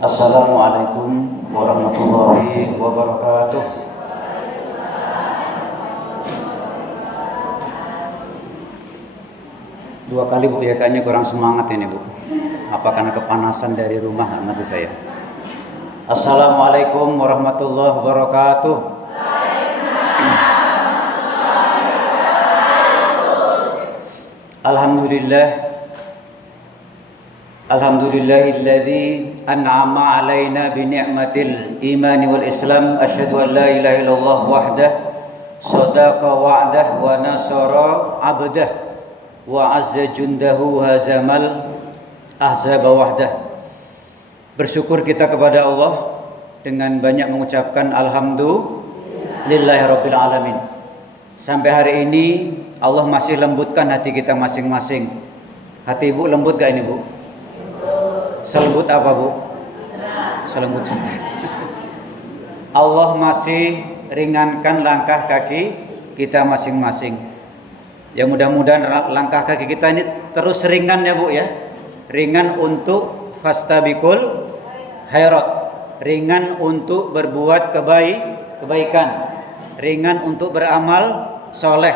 Assalamualaikum warahmatullahi wabarakatuh. Dua kali Bu ya, kayaknya kurang semangat ini Bu. Apa karena kepanasan dari rumah nanti saya. Assalamualaikum warahmatullahi wabarakatuh. Alhamdulillah. Alhamdulillahilladzi an'ama alaina bi ni'matil imani wal islam. Asyhadu an la ilaha illallah wahdah sadaqa wa'dah wa nasara 'abdah wa 'azza jundahu hazamal ahzaba wahdah. Bersyukur kita kepada Allah dengan banyak mengucapkan alhamdulillahirabbil alamin. Sampai hari ini Allah masih lembutkan hati kita masing-masing. Hati Ibu lembut gak ini Bu? Selembut apa Bu? Selembut sutra. Allah masih ringankan langkah kaki kita masing-masing. Ya mudah-mudahan langkah kaki kita ini terus ringan ya Bu ya. Ringan untuk fastabiqul khairat. Ringan untuk berbuat kebaikan. Ringan untuk beramal soleh.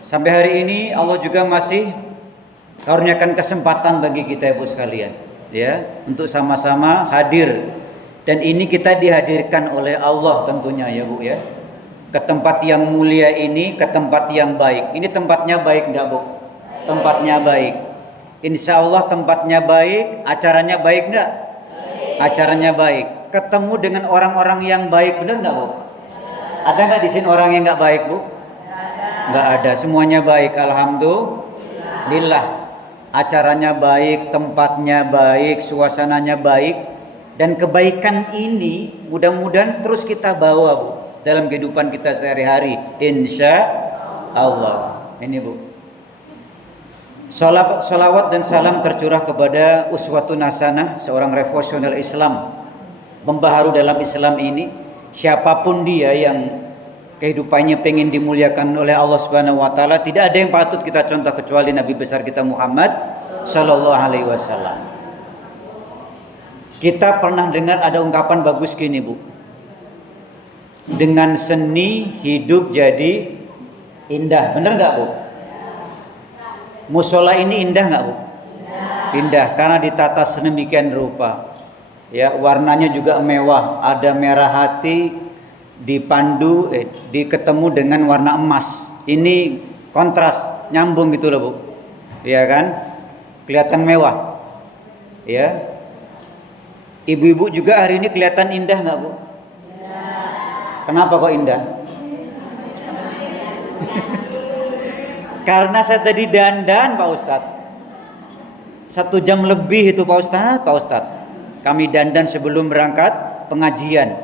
Sampai hari ini Allah juga masih karuniakan kesempatan bagi kita Ibu sekalian ya, untuk sama-sama hadir. Dan ini kita dihadirkan oleh Allah tentunya ya Bu ya, ke tempat yang mulia ini, ke tempat yang baik. Ini tempatnya baik enggak Bu? Tempatnya baik. Insya Allah tempatnya baik. Acaranya baik enggak? Acaranya baik. Ketemu dengan orang-orang yang baik, benar enggak Bu? Ada enggak di sini orang yang enggak baik Bu? Enggak ada, semuanya baik. Alhamdulillah. Acaranya baik, tempatnya baik, suasananya baik. Dan kebaikan ini mudah-mudahan terus kita bawa Bu dalam kehidupan kita sehari-hari, insya Allah. Ini Bu, salawat dan salam tercurah kepada uswatun hasanah, seorang revolusioner Islam, pembaharu dalam Islam ini. Siapapun dia yang kehidupannya pengen dimuliakan oleh Allah Subhanahu wa taala, tidak ada yang patut kita contoh kecuali Nabi besar kita Muhammad sallallahu alaihi wasallam. Kita pernah dengar ada ungkapan bagus gini Bu. Dengan seni hidup jadi indah. Benar enggak Bu? Musola ini indah enggak Bu? Indah karena ditata sedemikian rupa. Ya, warnanya juga mewah, ada merah hati, dipandu diketemu dengan warna emas. Ini kontras, nyambung gitu loh Bu. Iya kan? Kelihatan mewah. Ya. Ibu-ibu juga hari ini kelihatan indah enggak Bu? Kenapa kok indah? Karena saya tadi dandan Pak Ustadz. 1 jam lebih itu Pak Ustadz. Kami dandan sebelum berangkat pengajian.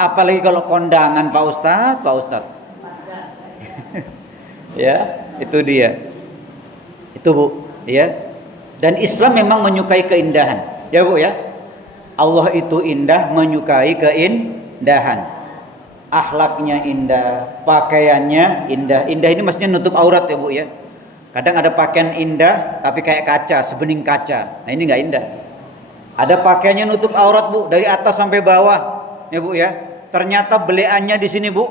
Apalagi kalau kondangan Pak Ustadz. Ya, itu dia. Itu Bu, ya. Dan Islam memang menyukai keindahan. Ya Bu ya. Allah itu indah, menyukai keindahan. Akhlaknya indah, pakaiannya indah. Indah ini maksudnya nutup aurat ya Bu ya. Kadang ada pakaian indah tapi kayak kaca, sebening kaca. Nah, ini enggak indah. Ada pakaiannya nutup aurat Bu, dari atas sampai bawah. Ya Bu ya. Ternyata beleannya di sini Bu,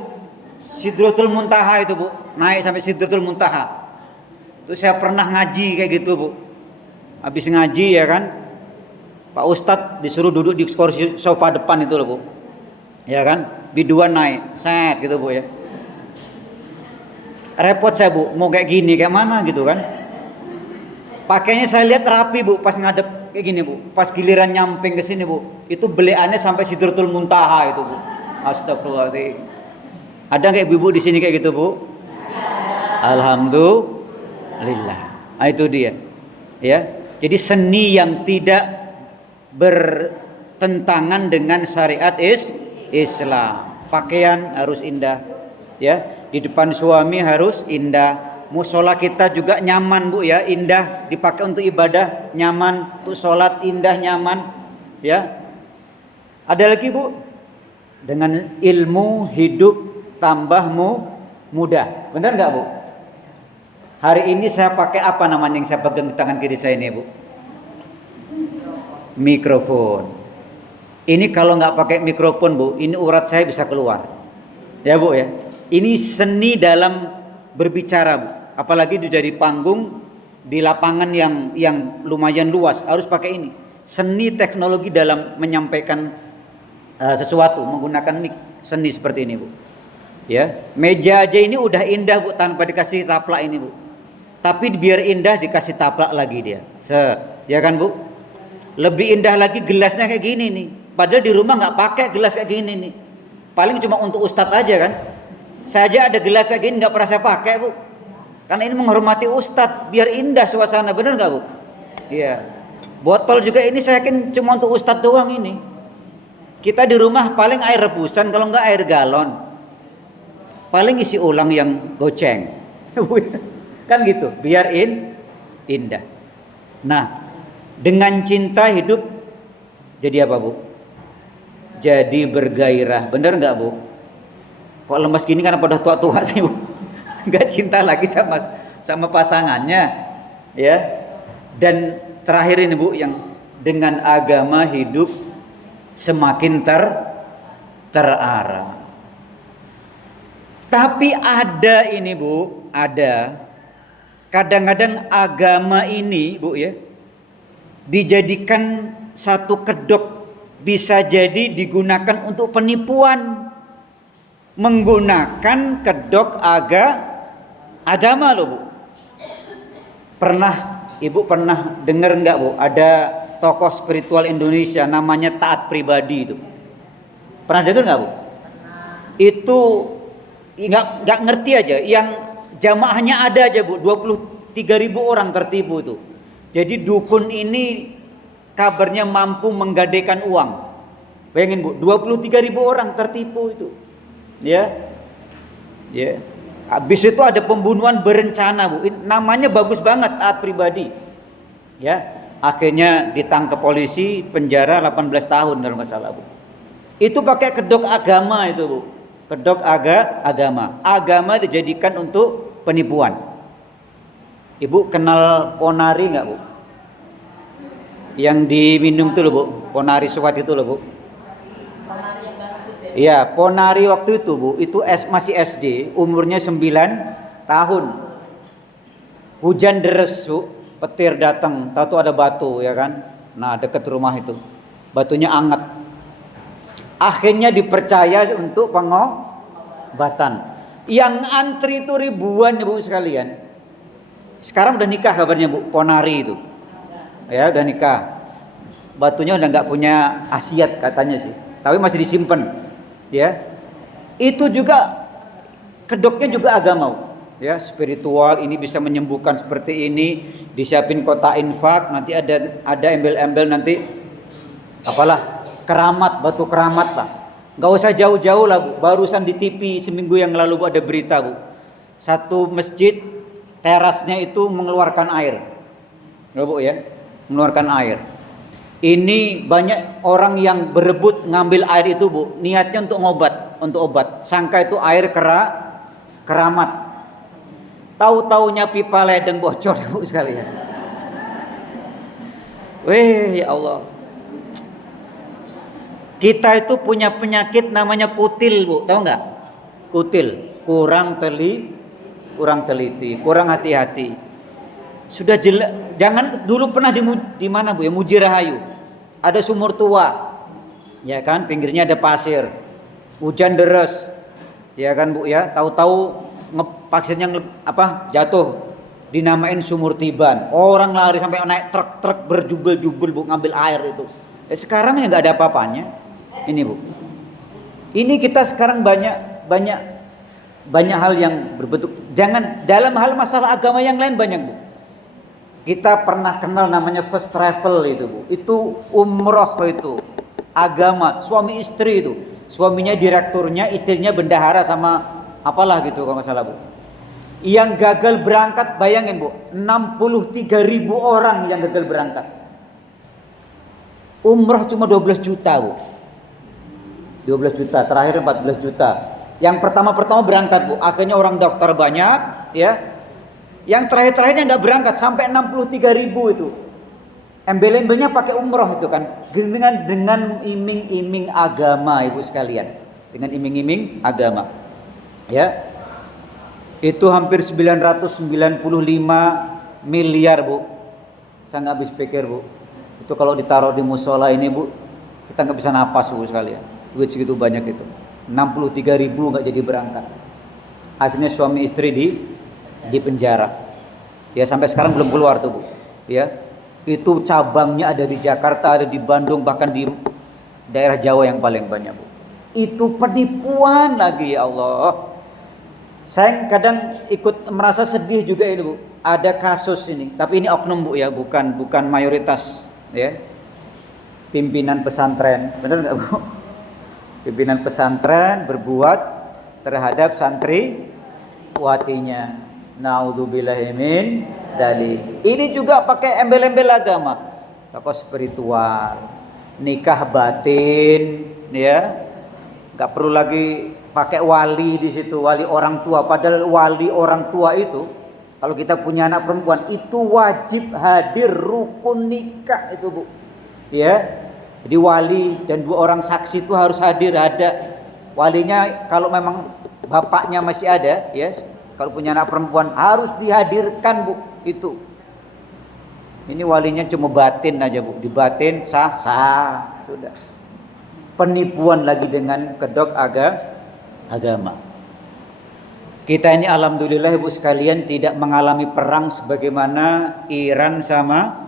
Sidratul Muntaha itu Bu, naik sampai Sidratul Muntaha. Itu saya pernah ngaji kayak gitu Bu. Habis ngaji ya kan, Pak Ustadz disuruh duduk di kursi sofa depan itu loh Bu. Ya kan, biduan naik, set gitu Bu ya. Repot saya Bu, mau kayak gini kayak mana gitu kan. Pakainya saya lihat rapi Bu, pas ngadep kayak gini Bu. Pas giliran nyamping ke sini Bu, itu beleannya sampai Sidratul Muntaha itu Bu. Astagfirullahaladzim. Ada nggak ibu-ibu di sini kayak gitu Bu? Alhamdulillah. Nah, itu dia. Ya. Jadi seni yang tidak bertentangan dengan syariat Islam. Pakaian harus indah. Ya. Di depan suami harus indah. Musola kita juga nyaman Bu ya, indah, dipakai untuk ibadah, nyaman, untuk sholat indah, nyaman. Ya. Ada lagi Bu, dengan ilmu hidup tambahmu mudah. Benar nggak Bu? Hari ini saya pakai apa namanya yang saya pegang di tangan kiri saya ini Bu? mikrofon. Ini kalau nggak pakai mikrofon Bu, ini urat saya bisa keluar. Ya Bu ya. Ini seni dalam berbicara Bu. Apalagi dari panggung di lapangan yang lumayan luas harus pakai ini. Seni teknologi dalam menyampaikan sesuatu menggunakan mic, seni seperti ini Bu. Ya, meja aja ini udah indah Bu tanpa dikasih taplak ini Bu. Tapi biar indah dikasih taplak lagi dia. Ya kan Bu? Lebih indah lagi gelasnya kayak gini nih. Padahal di rumah nggak pakai gelas kayak gini nih. Paling cuma untuk ustadz aja kan. Saya aja ada gelas kayak gini nggak pernah saya pakai Bu. Karena ini menghormati ustadz, biar indah suasana, benar nggak Bu? Iya. Botol juga ini saya yakin cuma untuk ustadz doang ini. Kita di rumah paling air rebusan, kalau nggak air galon. Paling isi ulang yang goceng. Kan gitu, biar indah. Nah, dengan cinta hidup jadi apa Bu? Jadi bergairah, bener nggak Bu? Kok lemas gini karena pada tua-tua sih Bu? Nggak cinta lagi sama pasangannya, ya. Dan terakhir ini Bu, yang dengan agama hidup semakin terarah. Tapi ada ini Bu, ada kadang-kadang agama ini Bu ya, dijadikan satu kedok, bisa jadi digunakan untuk penipuan, menggunakan kedok agama loh Bu. Ibu pernah dengar nggak Bu, ada tokoh spiritual Indonesia namanya Taat Pribadi itu? Pernah dengar nggak Bu? Itu nggak ngerti aja, yang jamaahnya ada aja Bu, 23.000 orang tertipu itu. Jadi dukun ini kabarnya mampu menggadaikan uang. Bayangin Bu, 23.000 orang tertipu itu. Ya. Habis itu ada pembunuhan berencana Bu. Namanya bagus banget, Taat Pribadi. Ya. Akhirnya ditangkap polisi, penjara 18 tahun kalau nggak salah Bu. Itu pakai kedok agama itu Bu. Kedok agama. Agama dijadikan untuk penipuan. Ibu kenal Ponari nggak Bu? Yang diminum tuh loh Bu, Ponari Suat itu loh Bu. Iya, Ponari waktu itu Bu, itu masih SD, umurnya 9 tahun. Hujan deres Bu, petir datang, tahu ada batu ya kan. Nah, dekat rumah itu. Batunya anget. Akhirnya dipercaya untuk pengobatan. Yang antri itu ribuan Bu sekalian. Sekarang udah nikah kabarnya Bu, Ponari itu. Ya udah nikah. Batunya udah nggak punya khasiat katanya sih, tapi masih disimpan. Ya, itu juga kedoknya juga agama. Ya, spiritual ini bisa menyembuhkan seperti ini. Disiapin kotak infak, nanti ada embel-embel nanti apalah keramat, batu keramat lah. Nggak usah jauh-jauh lah Bu. Barusan di TV seminggu yang lalu Bu ada berita Bu. Satu masjid terasnya itu mengeluarkan air. Bu ya. Mengeluarkan air. Ini banyak orang yang berebut ngambil air itu Bu, niatnya untuk obat. Sangka itu air keramat. Tahu-taunya pipa ledeng bocor Bu sekalian. Weh ya Allah. Kita itu punya penyakit namanya kutil Bu, tahu nggak? Kutil, kurang teliti, kurang hati-hati. Sudah jelas, jangan dulu pernah di mana Bu ya, Muji Rahayu. Ada sumur tua. Ya kan, pinggirnya ada pasir. Hujan deras. Ya kan Bu ya, tahu-tahu pasirnya jatuh. Dinamain sumur Tiban. Orang lari sampai naik truk berjubel-jubel Bu ngambil air itu. Sekarang ya nggak ada apa-apanya. Ini Bu. Ini kita sekarang banyak hal yang berbentuk. Jangan dalam hal masalah agama yang lain banyak Bu. Kita pernah kenal namanya first travel itu Bu. Itu umroh itu. Agama, suami istri itu. Suaminya direkturnya, istrinya bendahara sama apalah gitu kalau nggak salah Bu. Yang gagal berangkat, bayangin Bu, 63.000 orang yang gagal berangkat. Umroh cuma 12 juta Bu. 12 juta, terakhir 14 juta. Yang pertama berangkat Bu, akhirnya orang daftar banyak ya. Yang terakhirnya nggak berangkat sampai 63.000 itu. Embel-embelnya pakai umroh itu kan, dengan iming-iming agama Ibu sekalian, dengan iming-iming agama. Ya. Itu hampir 995 miliar Bu. Saya nggak habis pikir Bu. Itu kalau ditaruh di musola ini Bu, kita nggak bisa napas Bu sekalian. Duit segitu banyak itu. 63.000 nggak jadi berangkat. Akhirnya suami istri di penjara. Ya sampai sekarang belum keluar tuh Bu. Ya. Itu cabangnya ada di Jakarta, ada di Bandung, bahkan di daerah Jawa yang paling banyak Bu. Itu penipuan lagi ya Allah. Saya kadang ikut merasa sedih juga ini Bu. Ada kasus ini, tapi ini oknum Bu ya, bukan mayoritas ya. Pimpinan pesantren, benar nggak Bu? Pimpinan pesantren berbuat terhadap santri watinya. Naudzubillahi min dzalik. Ini juga pakai embel-embel agama. Tokoh spiritual, nikah batin, ya. Enggak perlu lagi pakai wali di situ, wali orang tua. Padahal wali orang tua itu, kalau kita punya anak perempuan, itu wajib hadir rukun nikah itu Bu. Ya. Jadi wali dan 2 orang saksi itu harus hadir, ada. Walinya kalau memang bapaknya masih ada, ya. Kalau punya anak perempuan harus dihadirkan Bu itu. Ini walinya cuma batin aja Bu, dibatin sah sudah. Penipuan lagi dengan kedok agama. Kita ini alhamdulillah Ibu sekalian tidak mengalami perang sebagaimana Iran sama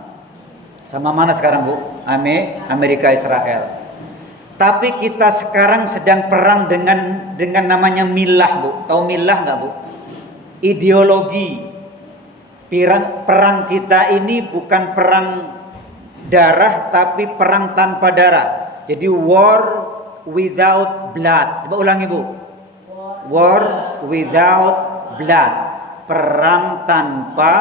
mana sekarang Bu? Amerika Israel. Tapi kita sekarang sedang perang dengan namanya milah Bu. Tahu milah nggak Bu? Ideologi. Perang kita ini bukan perang darah tapi perang tanpa darah. Jadi war without blood. Coba ulangi Bu. War without blood. Perang tanpa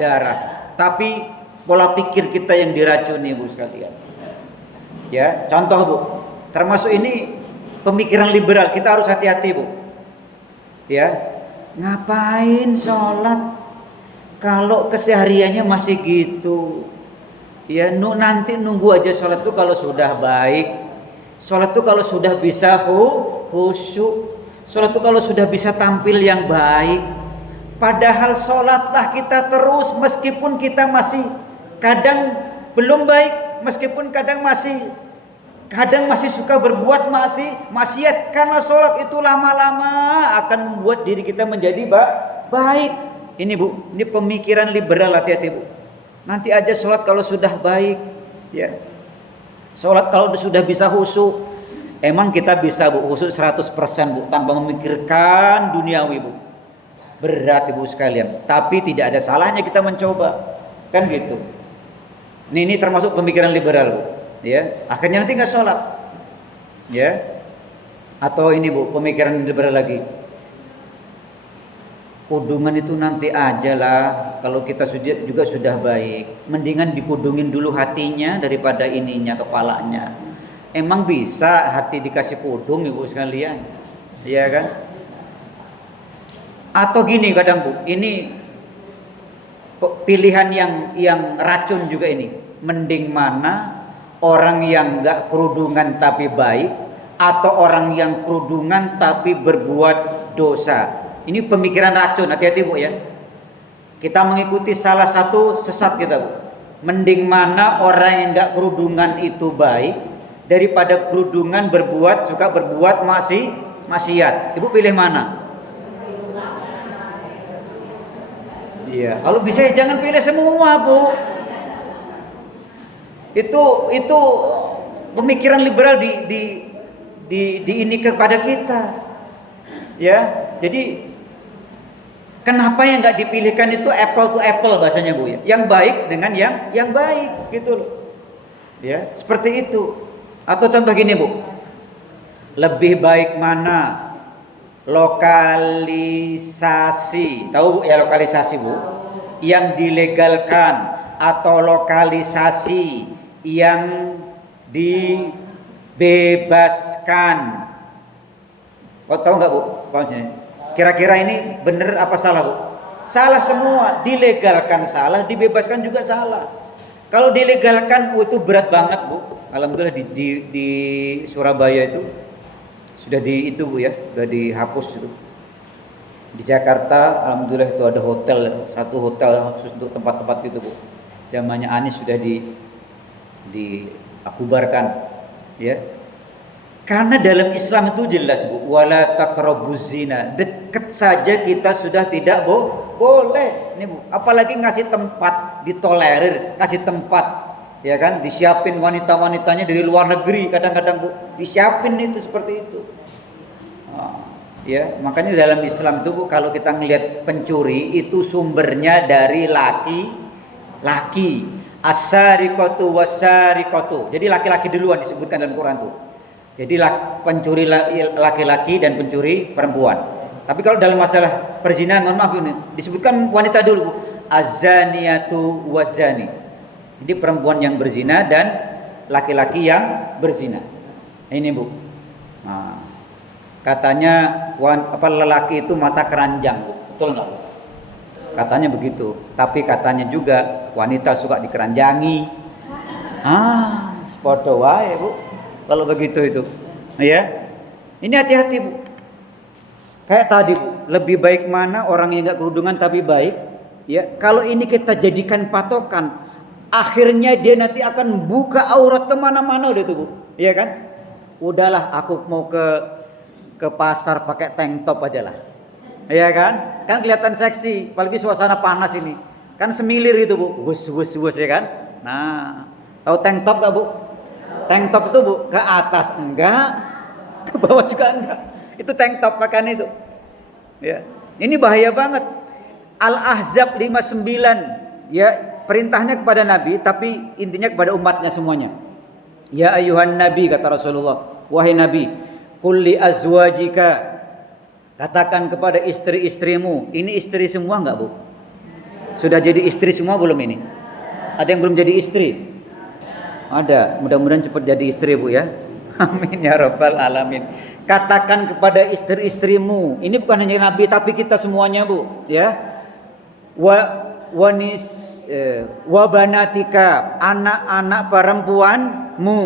darah. Tapi pola pikir kita yang diracuni Bu sekalian. Ya, contoh Bu. Termasuk ini pemikiran liberal. Kita harus hati-hati Bu. Ya. Ngapain sholat kalau kesehariannya masih gitu? Ya nanti nunggu aja sholat tuh kalau sudah baik. Sholat tuh kalau sudah bisa khusyuk. Sholat tuh kalau sudah bisa tampil yang baik. Padahal sholatlah kita terus meskipun kita masih kadang belum baik, meskipun kadang masih suka berbuat maksiat, karena sholat itu lama-lama akan membuat diri kita menjadi baik. Ini Bu, ini pemikiran liberal, hati-hati Bu. Nanti aja sholat kalau sudah baik, ya. Sholat kalau sudah bisa khusyuk, emang kita bisa Bu khusyuk 100% Bu tanpa memikirkan duniawi Bu. Berat Ibu sekalian, tapi tidak ada salahnya kita mencoba, kan gitu. Ini termasuk pemikiran liberal Bu. Ya, akhirnya nanti nggak sholat, ya. Atau ini Bu, pemikiran liberal lagi, kudungan itu nanti aja lah, kalau kita juga sudah baik, mendingan dikudungin dulu hatinya daripada ininya, kepalanya. Emang bisa hati dikasih kudung Ibu sekalian, ya kan? Atau gini kadang Bu, ini pilihan yang racun juga ini, mending mana orang yang nggak kerudungan tapi baik, atau orang yang kerudungan tapi berbuat dosa. Ini pemikiran racun, hati-hati Bu ya. Kita mengikuti salah satu sesat kita Bu. Mending mana orang yang nggak kerudungan itu baik daripada kerudungan suka berbuat maksiat. Ibu pilih mana? Iya. Kalau bisa ya jangan pilih semua Bu. Itu pemikiran liberal di ini kepada kita, ya. Jadi kenapa yang nggak dipilihkan itu apple to apple bahasanya Bu ya, yang baik dengan yang baik gitu loh, ya seperti itu. Atau contoh gini Bu, lebih baik mana lokalisasi, tahu Bu ya lokalisasi Bu, yang dilegalkan atau lokalisasi yang dibebaskan. Tahu nggak Bu? Kira-kira ini benar apa salah Bu? Salah semua. Dilegalkan salah, dibebaskan juga salah. Kalau dilegalkan itu berat banget, Bu. Alhamdulillah di Surabaya itu sudah itu Bu ya, sudah dihapus itu. Di Jakarta alhamdulillah itu ada hotel, satu hotel khusus untuk tempat-tempat gitu Bu. Zamannya Anies sudah diakubarkan ya. Karena dalam Islam itu jelas Bu, wala taqrabuz zina. Dekat saja kita sudah tidak boleh. Ini Bu, apalagi ngasih tempat, ditolerir, kasih tempat. Ya kan, disiapin wanita-wanitanya dari luar negeri kadang-kadang Bu, disiapin itu seperti itu. Ya, makanya dalam Islam itu Bu, kalau kita ngelihat pencuri itu sumbernya dari laki-laki. As-sariqatu was-sariqatu. Jadi laki-laki duluan disebutkan dalam Quran tuh. Jadi pencuri laki-laki dan pencuri perempuan. Tapi kalau dalam masalah perzinahan, mohon maaf ini disebutkan wanita dulu Bu. Az-zaniyatu waz-zani. Jadi perempuan yang berzina dan laki-laki yang berzina. Ini Bu. Nah, katanya lelaki itu mata keranjang Bu. Betul enggak Bu? Katanya begitu. Tapi katanya juga wanita suka dikeranjangi. Sepodo wae Bu. Kalau begitu itu, ya. Ini hati-hati Bu. Kayak tadi Bu, lebih baik mana orang yang nggak kerudungan tapi baik, ya. Kalau ini kita jadikan patokan, akhirnya dia nanti akan buka aurat kemana-mana udah tuh Bu, ya kan? Udahlah, aku mau ke pasar pakai tank top aja lah, ya kan? Kan kelihatan seksi, apalagi suasana panas ini, kan semilir itu Bu, wus ya kan? Nah, tahu tank top nggak Bu? Tank top itu Bu, ke atas enggak, ke bawah juga enggak. Itu tank top makan itu. Ya. Ini bahaya banget. Al-Ahzab 59 ya, perintahnya kepada Nabi tapi intinya kepada umatnya semuanya. Ya ayuhan Nabi, kata Rasulullah, wahai Nabi, qul li azwajika, katakan kepada istri-istrimu. Ini istri semua enggak Bu? Sudah jadi istri semua belum ini? Ada yang belum jadi istri? Ada, mudah-mudahan cepat jadi istri Bu ya. Amin ya rabbal alamin. Katakan kepada istri-istrimu. Ini bukan hanya Nabi tapi kita semuanya Bu ya. Wa banatika, anak-anak perempuanmu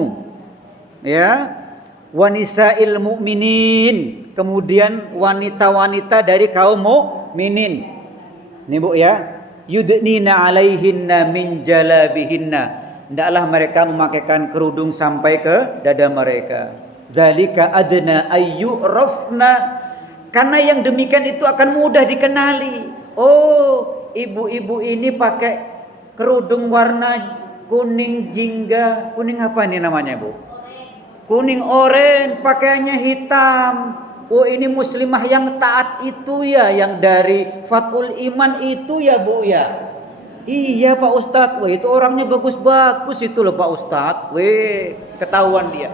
ya. Wa nisa'il mu'minin, kemudian wanita-wanita dari kaum mukminin. Ini Bu ya. Yudnina alaihinna min jalabihinna, hendaklah mereka memakaikan kerudung sampai ke dada mereka. Dzalika adna ayyurafna, karena yang demikian itu akan mudah dikenali. Oh, ibu-ibu ini pakai kerudung warna kuning jingga, kuning apa ini namanya Bu? Kuning oren, pakaiannya hitam. Oh, ini muslimah yang taat itu ya, yang dari Fathul Iman itu ya Bu ya. Iya Pak Ustadz, wah itu orangnya bagus-bagus itu loh Pak Ustadz, weh ketahuan dia,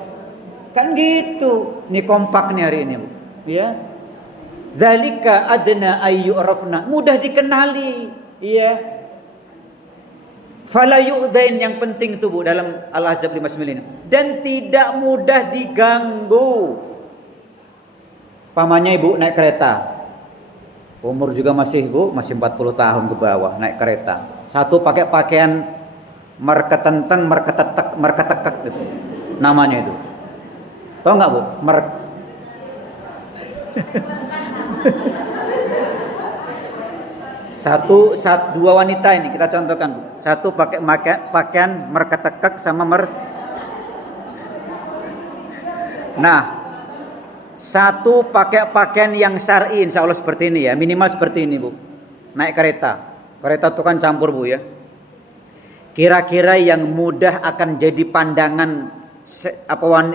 kan gitu. Ini kompak nih hari ini Bu, ya. Zalika adna ayyurafna, mudah dikenali, iya. Fala yu'dain, yang penting itu Bu dalam Al-Ahzab 59, dan tidak mudah diganggu. Pamannya Ibu naik kereta, umur juga masih 40 tahun ke bawah, naik kereta. Satu pakai pakaian merketenteng, merketekek gitu. Namanya itu. Tahu enggak Bu? Dua wanita ini kita contohkan Bu. Satu pakai pakaian merketekek sama Nah, satu pakai pakaian yang syar'i, insya Allah seperti ini ya, minimal seperti ini Bu. Naik kereta itu kan campur Bu ya. Kira-kira yang mudah akan jadi pandangan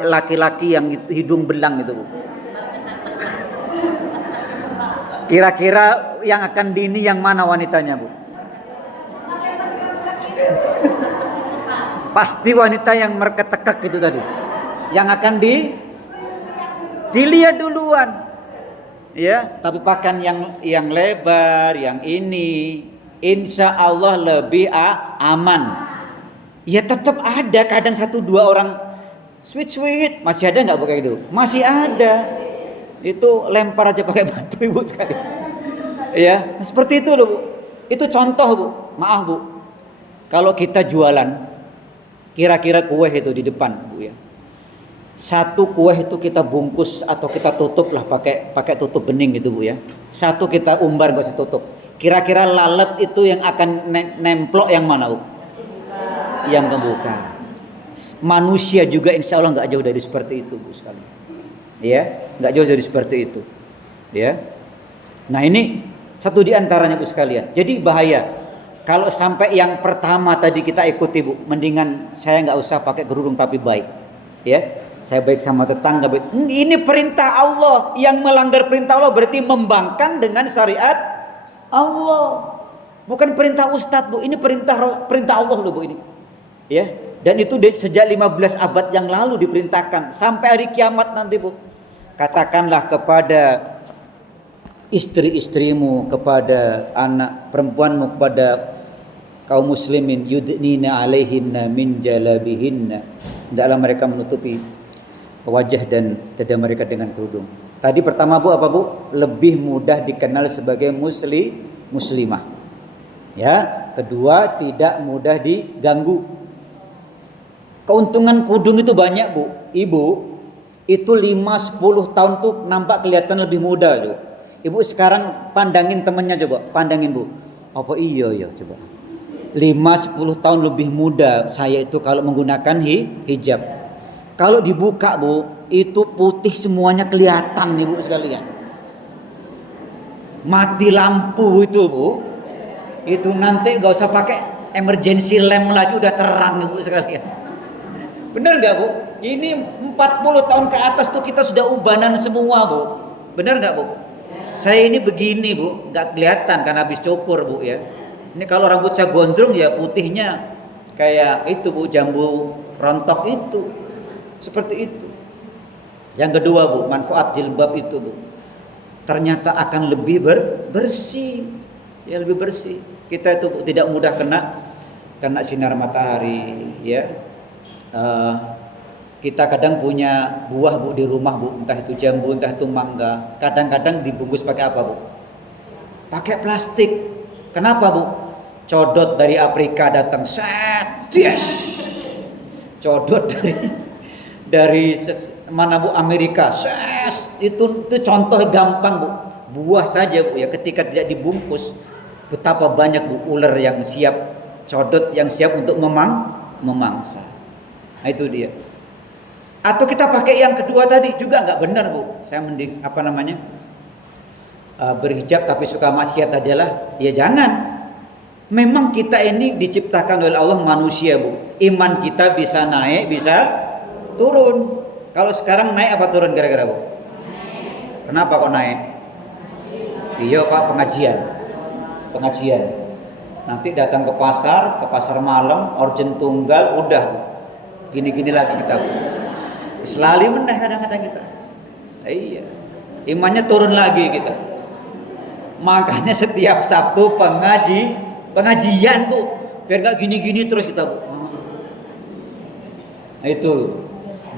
laki-laki yang hidung belang itu Bu. Kira-kira yang akan dini yang mana wanitanya Bu? Pasti wanita yang merketekek itu tadi, yang akan dilihat duluan, ya. Tapi pakaian yang lebar, yang ini, insya Allah lebih aman. Ya tetap ada kadang 1-2 orang sweet masih ada nggak pakai itu? Masih ada. Itu lempar aja pakai batu Ibu sekali. Ya, seperti itu loh Bu. Itu contoh Bu. Maaf Bu. kalau kita jualan, kira-kira kue itu di depan, Bu ya. Satu kue itu kita bungkus atau kita tutup lah pakai tutup bening gitu, Bu ya. Satu kita umbar nggak usah tutup. Kira-kira lalat itu yang akan nemplok yang mana, Bu? Yang kebuka. Manusia juga insya Allah nggak jauh dari seperti itu, Bu sekalian. Ya, nggak jauh dari seperti itu. Ya. Nah ini satu di antaranya, Bu sekalian. Jadi bahaya. Kalau sampai yang pertama tadi kita ikuti, Bu, mendingan saya nggak usah pakai kerudung tapi baik. Ya, saya baik sama tetangga. Baik. Ini perintah Allah. Yang melanggar perintah Allah berarti membangkang dengan syariat Allah. Bukan perintah Ustadz, Bu. Ini perintah Allah loh, Bu ini. Ya, dan itu sejak 15 abad yang lalu diperintahkan sampai hari kiamat nanti, Bu. Katakanlah kepada istri-istrimu, kepada anak perempuanmu, kepada kaum muslimin, yudnina alaihinna min jalabihinna, hendaklah mereka menutupi wajah dan dada mereka dengan kerudung. Tadi pertama, Bu, apa, Bu? Lebih mudah dikenal sebagai muslimah. Ya, kedua tidak mudah diganggu. Keuntungan kerudung itu banyak, Bu. Ibu, itu 5-10 tahun tuh nampak kelihatan lebih muda, Bu. Ibu sekarang pandangin temennya coba, pandangin, Bu. Apa iya coba. 5-10 tahun lebih muda saya itu kalau menggunakan hijab. Kalau dibuka, Bu, itu putih semuanya kelihatan, Ibu sekalian. Mati lampu itu, Bu. Itu nanti gak usah pakai emergency lamp lagi udah terang, Ibu sekalian. Bener gak, Bu? Ini 40 tahun ke atas tuh kita sudah ubanan semua, Bu. Bener gak, Bu? Saya ini begini, Bu, nggak kelihatan karena habis cukur, Bu ya. Ini kalau rambut saya gondrong ya putihnya kayak itu, Bu, jambu rontok itu. Seperti itu. Yang kedua, Bu, manfaat jilbab itu, Bu. Ternyata akan lebih bersih. Ya, lebih bersih. Kita itu, Bu, tidak mudah kena sinar matahari, ya. Kita kadang punya buah, Bu, di rumah, Bu, entah itu jambu, entah itu mangga. Kadang-kadang dibungkus pakai apa, Bu? Pakai plastik. Kenapa, Bu? Codot dari Afrika datang, set, yes. Codot dari mana, Bu? Amerika, set. Itu contoh gampang, Bu. Buah saja, Bu, ya, ketika tidak dibungkus, betapa banyak, Bu, ular yang siap codot, yang siap untuk memangsa. Nah, itu dia. Atau kita pakai yang kedua tadi juga nggak benar, Bu. Saya mending berhijab tapi suka maksiat aja lah. Ya jangan. Memang kita ini diciptakan oleh Allah manusia, Bu. Iman kita bisa naik, bisa turun. Kalau sekarang naik apa turun kira-kira, Bu? Kenapa kok naik? Iya, Pak, pengajian. Nanti datang ke pasar malam, orjen tunggal, udah, Bu. Gini-gini lagi kita, Bu. Selalu meneh kadang-kadang kita. Iya. Imannya turun lagi kita. Makanya setiap Sabtu pengajian, Bu. Biar enggak gini-gini terus kita, Bu. Nah, itu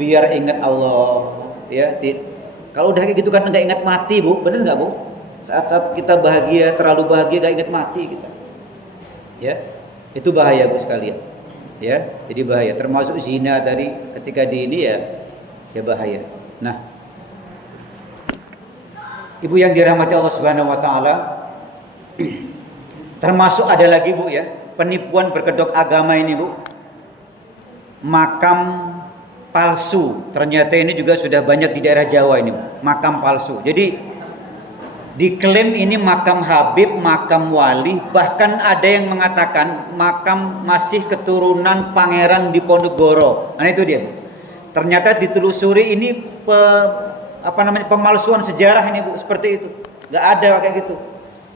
biar ingat Allah, ya. Kalau udah kayak gitu kan enggak ingat mati, Bu. Benar enggak, Bu? Saat-saat kita bahagia, terlalu bahagia enggak ingat mati kita. Ya. Itu bahaya, Bu sekalian. Ya, jadi bahaya. Termasuk zina tadi ketika di ini ya bahaya. Nah, Ibu yang dirahmati Allah Subhanahu wa taala, termasuk ada lagi, Bu, ya, penipuan berkedok agama ini, Bu. Makam palsu. Ternyata ini juga sudah banyak di daerah Jawa ini, makam palsu. Jadi diklaim ini makam Habib, makam wali, bahkan ada yang mengatakan makam masih keturunan Pangeran Diponegoro. Nah, itu dia. Ternyata ditelusuri ini pemalsuan sejarah ini, Bu, seperti itu. Enggak ada kayak gitu.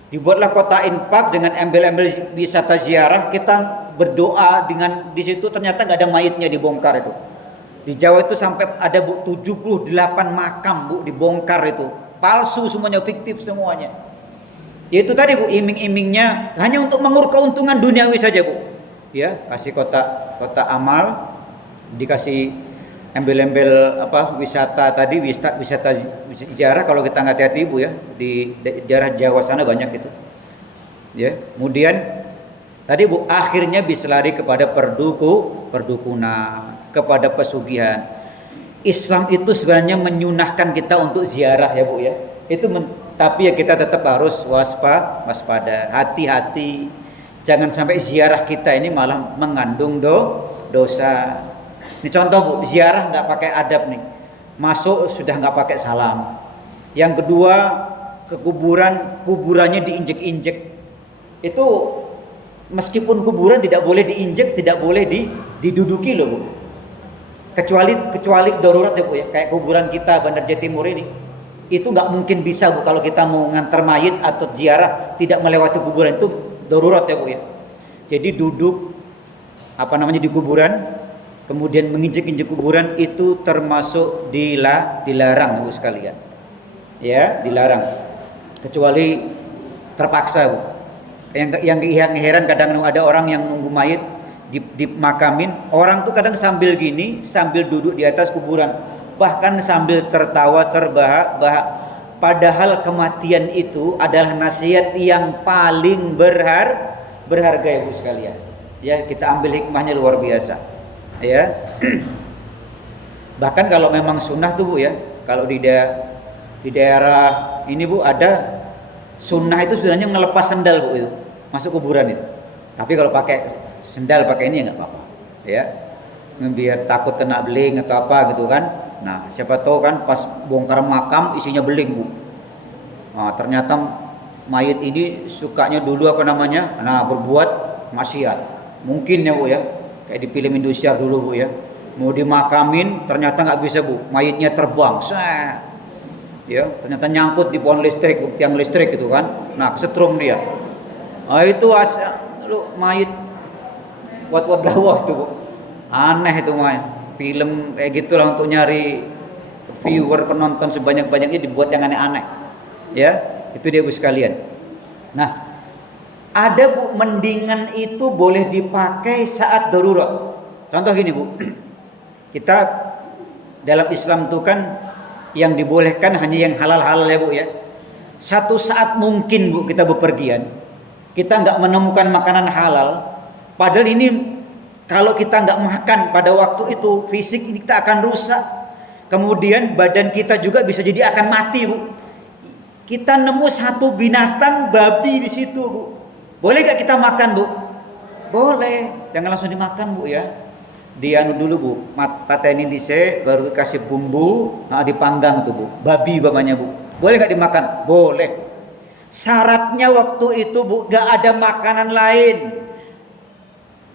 Dibuatlah kota infak dengan embel-embel wisata ziarah, kita berdoa dengan di situ ternyata enggak ada mayitnya, dibongkar itu. Di Jawa itu sampai ada, Bu, 78 makam, Bu, dibongkar itu. Palsu semuanya, fiktif semuanya. Yaitu tadi, Bu, iming-imingnya hanya untuk mengukur keuntungan duniawi saja, Bu. Ya, kasih kota amal, dikasih embel-embel wisata tadi, wisata ziarah. Kalau kita nggak hati-hati, Bu, ya, di daerah Jawa sana banyak itu. Ya, kemudian Tadi Bu, akhirnya bisa lari kepada perdukunan, kepada pesugihan. Islam itu sebenarnya menyunahkan kita untuk ziarah ya Bu ya. Tapi ya kita tetap harus waspada, hati-hati. Jangan sampai ziarah kita ini malah mengandung dosa. Ini contoh Bu, ziarah nggak pakai adab nih. Masuk sudah nggak pakai salam. Yang kedua, ke kuburannya diinjek-injek. Itu meskipun kuburan tidak boleh diinjek, tidak boleh diduduki loh Bu. Kecuali darurat ya Bu ya. Kayak kuburan kita Bandar Jatimur ini. Itu nggak mungkin bisa Bu kalau kita mau ngantar mayit atau ziarah tidak melewati kuburan, itu darurat ya Bu ya. Jadi duduk di kuburan, kemudian menginjek-injek kuburan itu termasuk dilarang Bu sekalian. Ya, dilarang. Kecuali terpaksa Bu. Yang heran kadang ada orang yang nunggu mayit dimakamin, orang tuh kadang sambil duduk di atas kuburan, bahkan sambil tertawa terbahak-bahak. Padahal kematian itu adalah nasihat yang paling berharga ya Bu sekalian. Ya, kita ambil hikmahnya luar biasa. Ya. Bahkan kalau memang sunnah tuh Bu ya, kalau di daerah ini Bu ada sunnah itu sebenarnya ngelepas sendal Bu itu masuk kuburan itu. Tapi kalau pakai sendal pakai ini ya nggak apa-apa. Ya, biar takut kena beling atau apa gitu kan. Nah, siapa tahu kan pas bongkar makam isinya beling Bu. Nah, ternyata mayit ini sukanya dulu berbuat maksiat. Mungkin ya Bu ya, kayak di film Indonesia dulu Bu ya. Mau dimakamin ternyata nggak bisa Bu, mayitnya terbang. Ya, ternyata nyangkut di pohon listrik, tiang listrik gitu kan. Nah, kesetrum dia. Nah, itu mayit buat gawah itu Bu. Aneh itu film kayak gitulah, untuk nyari viewer, penonton sebanyak-banyaknya dibuat yang aneh-aneh. Ya, itu dia Bu sekalian. Nah, ada Bu, mendingan itu boleh dipakai saat darurat. Contoh gini Bu. Kita dalam Islam itu kan yang dibolehkan hanya yang halal-halal ya Bu ya. Satu saat mungkin Bu kita bepergian, kita nggak menemukan makanan halal, padahal ini kalau kita nggak makan pada waktu itu, fisik ini kita akan rusak. Kemudian badan kita juga bisa jadi akan mati Bu. Kita nemu satu binatang babi di situ Bu. Boleh nggak kita makan Bu? Boleh, jangan langsung dimakan Bu ya. Dulu Bu, patenin dise, baru kasih bumbu, dipanggang tuh Bu. Babi bapaknya Bu. Boleh nggak dimakan? Boleh. Syaratnya waktu itu Bu, nggak ada makanan lain.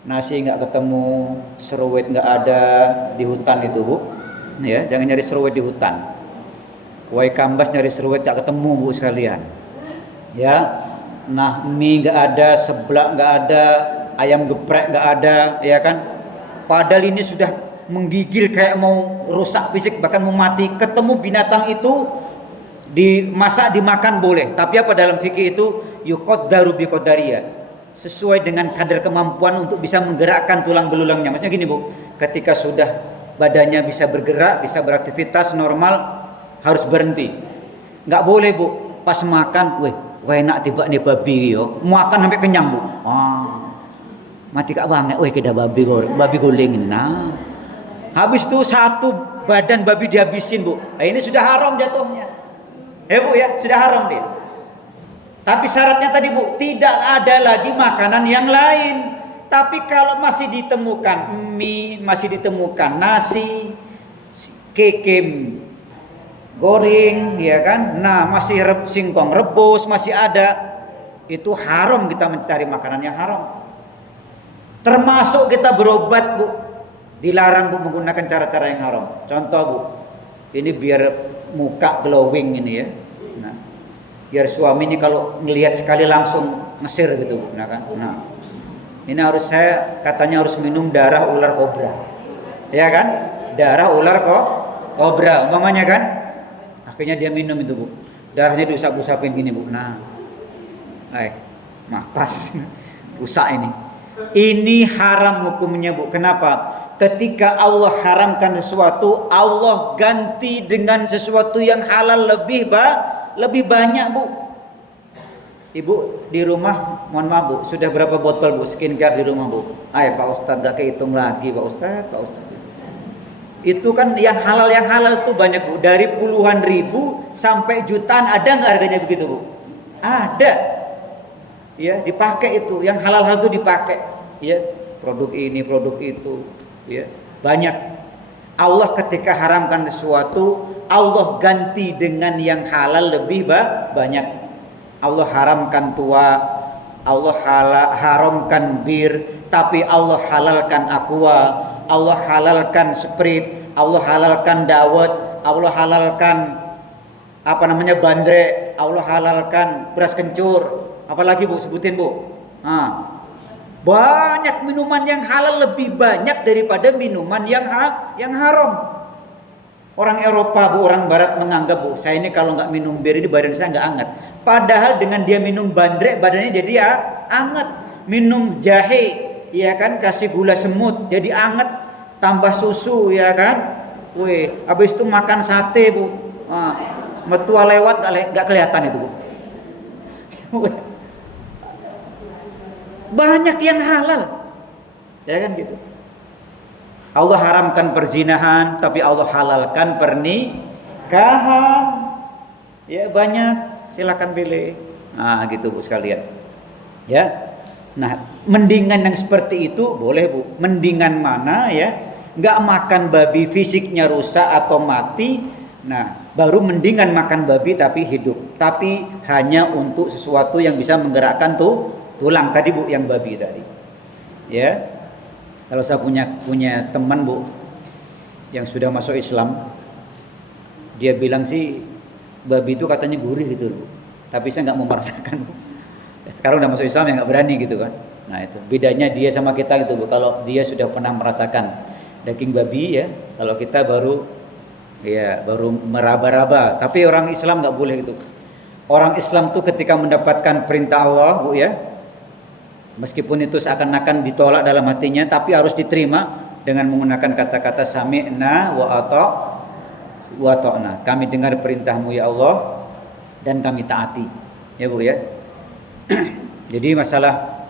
Nasi nggak ketemu, seruit nggak ada di hutan itu Bu. Ya, jangan nyari seruit di hutan. Kue kambas nyari seruit nggak ketemu Bu sekalian. Ya, nah mie nggak ada, seblak nggak ada, ayam geprek nggak ada, ya kan? Padahal ini sudah menggigil kayak mau rusak fisik, bahkan mau mati. Ketemu binatang itu dimasak dimakan boleh. Tapi apa dalam fikih itu yuqaddaru biqadariyah, sesuai dengan kadar kemampuan untuk bisa menggerakkan tulang belulangnya. Maksudnya gini Bu, ketika sudah badannya bisa bergerak, bisa beraktivitas normal, harus berhenti. Nggak boleh Bu pas makan, enak tiba nih babi yo, makan sampai kenyang Bu. Mati kak banget, kita babi guling ini. Nah, habis itu satu badan babi dihabisin Bu. Nah, ini sudah haram jatuhnya. Bu ya, sudah haram dia. Tapi syaratnya tadi Bu, tidak ada lagi makanan yang lain. Tapi kalau masih ditemukan mie, masih ditemukan nasi, kekem goreng, ya kan? Nah, masih singkong rebus masih ada. Itu haram kita mencari makanan yang haram. Termasuk kita berobat Bu, dilarang Bu menggunakan cara-cara yang haram. Contoh Bu, ini biar muka glowing ini ya. Nah, biar suaminya kalau ngelihat sekali langsung ngesir gitu Bu. Nah kan, ini katanya harus minum darah ular kobra, ya kan? Darah ular kobra, umpamanya kan? Akhirnya dia minum itu Bu, darahnya diusap-usapin gini Bu. Nah, pas rusak ini. Ini haram hukumnya Bu. Kenapa? Ketika Allah haramkan sesuatu, Allah ganti dengan sesuatu yang halal lebih banyak Bu. Ibu di rumah, mohon maaf Bu, sudah berapa botol Bu skincare di rumah Bu? Ayo Pak Ustadz, gak kehitung lagi Pak Ustadz. Itu kan yang halal tuh banyak Bu, dari puluhan ribu sampai jutaan, ada nggak harganya begitu Bu? Ada. Ya, dipakai itu, yang halal itu dipakai. Ya, produk ini, produk itu, ya banyak. Allah ketika haramkan sesuatu, Allah ganti dengan yang halal lebih banyak. Allah haramkan tua, Allah haramkan bir, tapi Allah halalkan aqua, Allah halalkan sprite, Allah halalkan dawet, Allah halalkan bandrek, Allah halalkan beras kencur. Apalagi Bu, sebutin Bu. Banyak minuman yang halal lebih banyak daripada minuman yang haram. Orang Eropa Bu, orang Barat menganggap Bu, saya ini kalau nggak minum bir ini badan saya nggak hangat. Padahal dengan dia minum bandrek badannya jadi hangat. Minum jahe, ya kan, kasih gula semut jadi hangat. Tambah susu, ya kan. Habis itu makan sate Bu. Metua lewat nggak kelihatan itu Bu. Banyak yang halal, ya kan gitu. Allah haramkan perzinahan, tapi Allah halalkan pernikahan. Ya banyak, silakan pilih. Nah gitu Bu sekalian. Ya, nah mendingan yang seperti itu boleh Bu. Mendingan mana ya? Nggak makan babi fisiknya rusak atau mati. Nah baru mendingan makan babi tapi hidup. Tapi hanya untuk sesuatu yang bisa menggerakkan tulang tadi Bu, yang babi tadi. Ya. Kalau saya punya teman Bu yang sudah masuk Islam, dia bilang sih babi itu katanya gurih gitu Bu. Tapi saya nggak mau merasakan Bu. Sekarang udah masuk Islam ya nggak berani gitu kan. Nah itu bedanya dia sama kita gitu Bu. Kalau dia sudah pernah merasakan daging babi ya, kalau kita baru meraba-raba. Tapi orang Islam nggak boleh gitu. Orang Islam tuh ketika mendapatkan perintah Allah Bu ya, meskipun itu seakan-akan ditolak dalam hatinya, tapi harus diterima dengan menggunakan kata-kata sami'na wa ata'na. Kami dengar perintahmu ya Allah dan kami taati. Ya Bu ya. Jadi masalah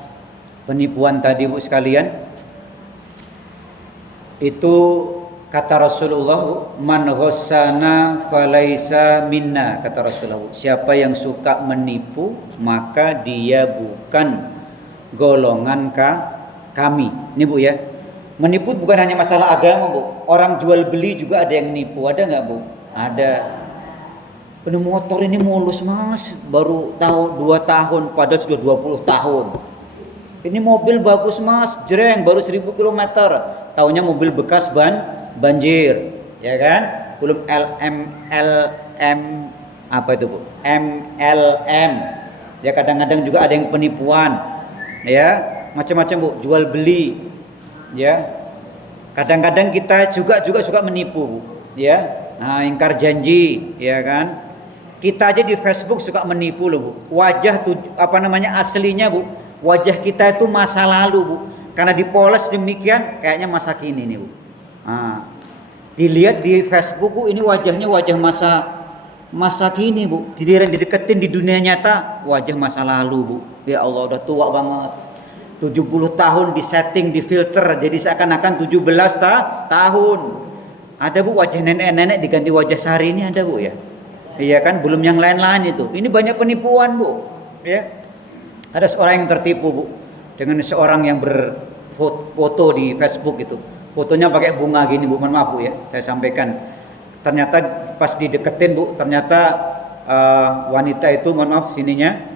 penipuan tadi Bu sekalian, itu kata Rasulullah, man ghassana falaisa minna, kata Rasulullah. Siapa yang suka menipu maka dia bukan golongan kami. Ini Bu ya. Menipu bukan hanya masalah agama Bu. Orang jual beli juga ada yang nipu. Ada nggak Bu? Ada. Ini motor ini mulus Mas, baru tahu 2 tahun padahal sudah 20 tahun. Ini mobil bagus Mas, jreng baru 1000 km. Taunya mobil bekas banjir, ya kan? Belum LM apa itu Bu? MLM. Ya kadang-kadang juga ada yang penipuan. Ya macam-macam Bu, jual beli ya. Kadang-kadang kita juga suka menipu Bu ya. Nah ingkar janji ya kan. Kita aja di Facebook suka menipu loh Bu. Wajah aslinya Bu, wajah kita itu masa lalu Bu, karena dipoles demikian kayaknya masa kini nih Bu. Dilihat di Facebook Bu, ini wajahnya wajah masa kini Bu. Dideketin di dunia nyata wajah masa lalu Bu. Ya Allah udah tua banget, 70 tahun di setting, di filter, jadi seakan-akan 17 tahun. Ada Bu wajah nenek-nenek diganti wajah sehari ini ada Bu ya. Iya kan, belum yang lain-lain itu. Ini banyak penipuan Bu ya. Ada seorang yang tertipu Bu dengan seorang yang berfoto di Facebook itu. Fotonya pakai bunga gini Bu, mohon maaf Bu ya, saya sampaikan. Ternyata pas dideketin Bu, ternyata wanita itu mohon maaf sininya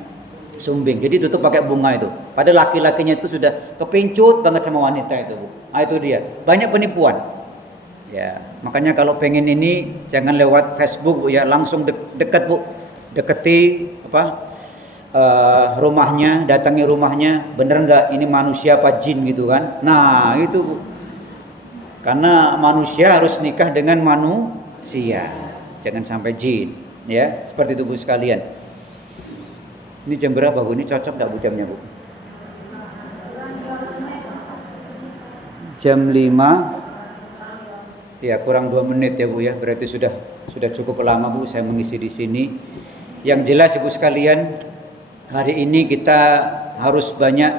sumbing, jadi tutup pakai bunga itu. Padahal laki-lakinya itu sudah kepincut banget sama wanita itu Bu. Nah itu dia, banyak penipuan. Ya, makanya kalau pengen ini jangan lewat Facebook Bu ya, langsung dekat Bu, deketi rumahnya, datangi rumahnya, bener nggak ini manusia apa jin gitu kan? Nah itu Bu, karena manusia harus nikah dengan manusia, jangan sampai jin ya, seperti itu Bu sekalian. Ini jam berapa Bu? Ini cocok gak Bu jamnya Bu? Jam 5. Ya kurang 2 menit ya Bu ya. Berarti sudah cukup lama Bu saya mengisi di sini. Yang jelas Ibu sekalian, Hari ini kita harus banyak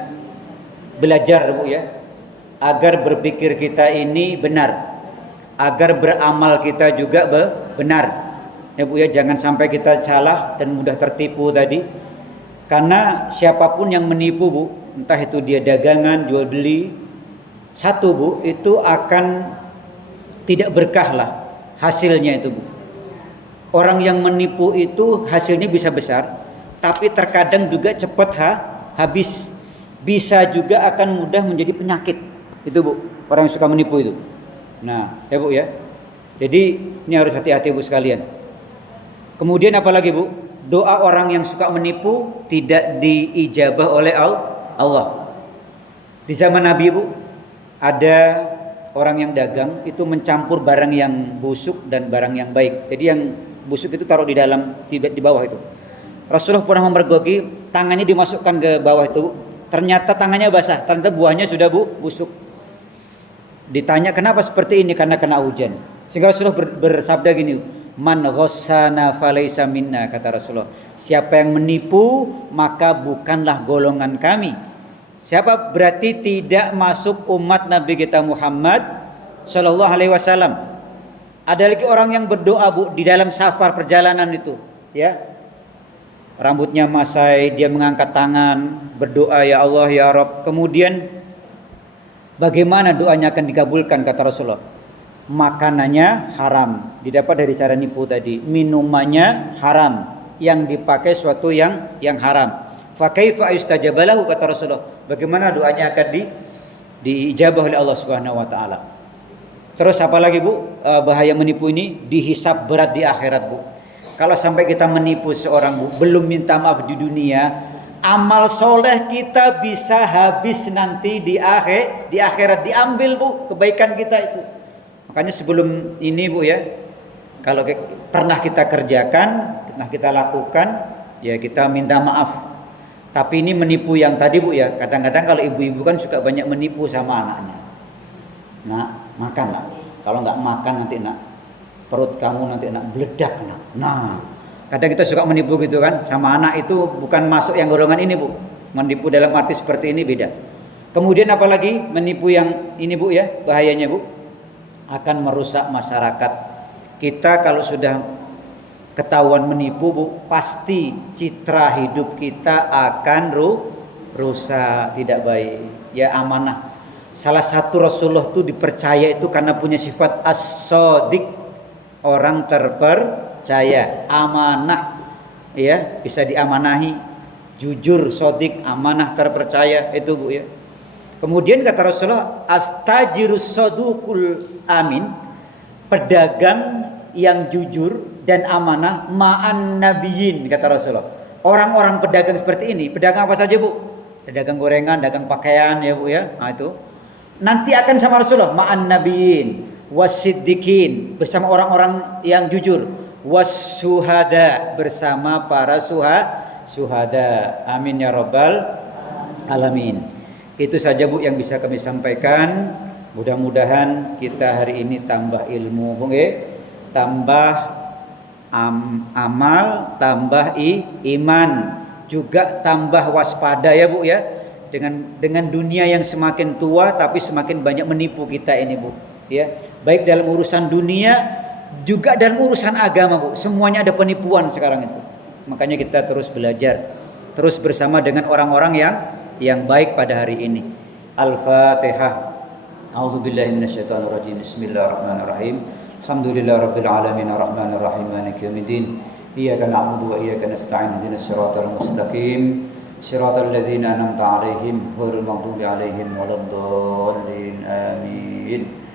belajar Bu ya, agar berpikir kita ini benar, agar beramal kita juga benar. Ya Bu ya, jangan sampai kita salah dan mudah tertipu tadi. Karena siapapun yang menipu Bu, entah itu dia dagangan, jual beli, satu Bu, itu akan tidak berkah lah hasilnya itu Bu. Orang yang menipu itu hasilnya bisa besar, tapi terkadang juga cepat habis. Bisa juga akan mudah menjadi penyakit. Itu Bu, orang yang suka menipu itu. Nah, ya Bu ya. Jadi ini harus hati-hati Bu sekalian. Kemudian apalagi Bu? Doa orang yang suka menipu tidak diijabah oleh Allah. Di zaman Nabi Bu, ada orang yang dagang itu mencampur barang yang busuk dan barang yang baik. Jadi yang busuk itu taruh di dalam, di bawah itu. Rasulullah pernah memergoki, tangannya dimasukkan ke bawah itu. Ternyata tangannya basah, ternyata buahnya sudah busuk. Ditanya kenapa seperti ini, karena kena hujan. Sehingga Rasulullah bersabda gini, man ghassana falaysa minna, kata Rasulullah. Siapa yang menipu maka bukanlah golongan kami. Siapa berarti tidak masuk umat Nabi kita Muhammad Sallallahu Alaihi Wasallam. Ada lagi orang yang berdoa Bu di dalam safar perjalanan itu, ya. Rambutnya masai, dia mengangkat tangan, berdoa ya Allah ya Rabb. Kemudian bagaimana doanya akan dikabulkan, kata Rasulullah? Makanannya haram, didapat dari cara nipu tadi. Minumannya haram, yang dipakai suatu yang haram. Fa kaifa yustajabalahu, kata Rasulullah. Bagaimana doanya akan diijabah oleh Allah Subhanahu wa taala? Terus apa lagi Bu? Bahaya menipu ini dihisab berat di akhirat Bu. Kalau sampai kita menipu seorang Bu, belum minta maaf di dunia, amal soleh kita bisa habis nanti di akhirat, diambil Bu kebaikan kita itu. Makanya sebelum ini Bu ya, kalau pernah kita kerjakan, pernah kita lakukan, ya kita minta maaf. Tapi ini menipu yang tadi Bu ya, kadang-kadang kalau ibu-ibu kan suka banyak menipu sama anaknya. Nah, makanlah. Kalau nggak makan nanti perut kamu nanti meledak. Nah, kadang kita suka menipu gitu kan, sama anak itu bukan masuk yang golongan ini Bu. Menipu dalam arti seperti ini beda. Kemudian apalagi menipu yang ini Bu ya, bahayanya Bu, akan merusak masyarakat. Kita kalau sudah ketahuan menipu Bu, pasti citra hidup kita akan rusak, tidak baik. Ya amanah. Salah satu Rasulullah itu dipercaya itu karena punya sifat as-shadiq, orang terpercaya, amanah, ya bisa diamanahi, jujur, shadiq, amanah, terpercaya itu Bu ya. Kemudian kata Rasulullah, astajirus saduqul amin, pedagang yang jujur dan amanah ma'an nabiyyin, kata Rasulullah. Orang-orang pedagang seperti ini, pedagang apa saja Bu? Pedagang gorengan, dagang pakaian ya Bu ya. Nah itu nanti akan sama Rasulullah ma'an nabiyyin wasiddiqin, bersama orang-orang yang jujur, wasyuhada, bersama para syuhada. Amin ya rabbal alamin. Itu saja Bu yang bisa kami sampaikan. Mudah-mudahan kita hari ini tambah ilmu Bu, tambah amal, tambah iman, juga tambah waspada ya Bu ya. Dengan dunia yang semakin tua tapi semakin banyak menipu kita ini Bu. Ya, baik dalam urusan dunia juga dalam urusan agama Bu. Semuanya ada penipuan sekarang itu. Makanya kita terus belajar, terus bersama dengan orang-orang yang baik pada hari ini. Al-Fatihah. A'udzubillahi minasyaitonirrajim. Bismillahirrahmanirrahim. Alhamdulillahirabbil alamin arrahmanir rahim maliki yaumiddin. Iyyaka na'budu wa iyyaka nasta'in. Ihdinas siratal mustaqim. Siratal ladzina an'amta 'alaihim ghairil maghdubi 'alaihim waladdallin. Amin.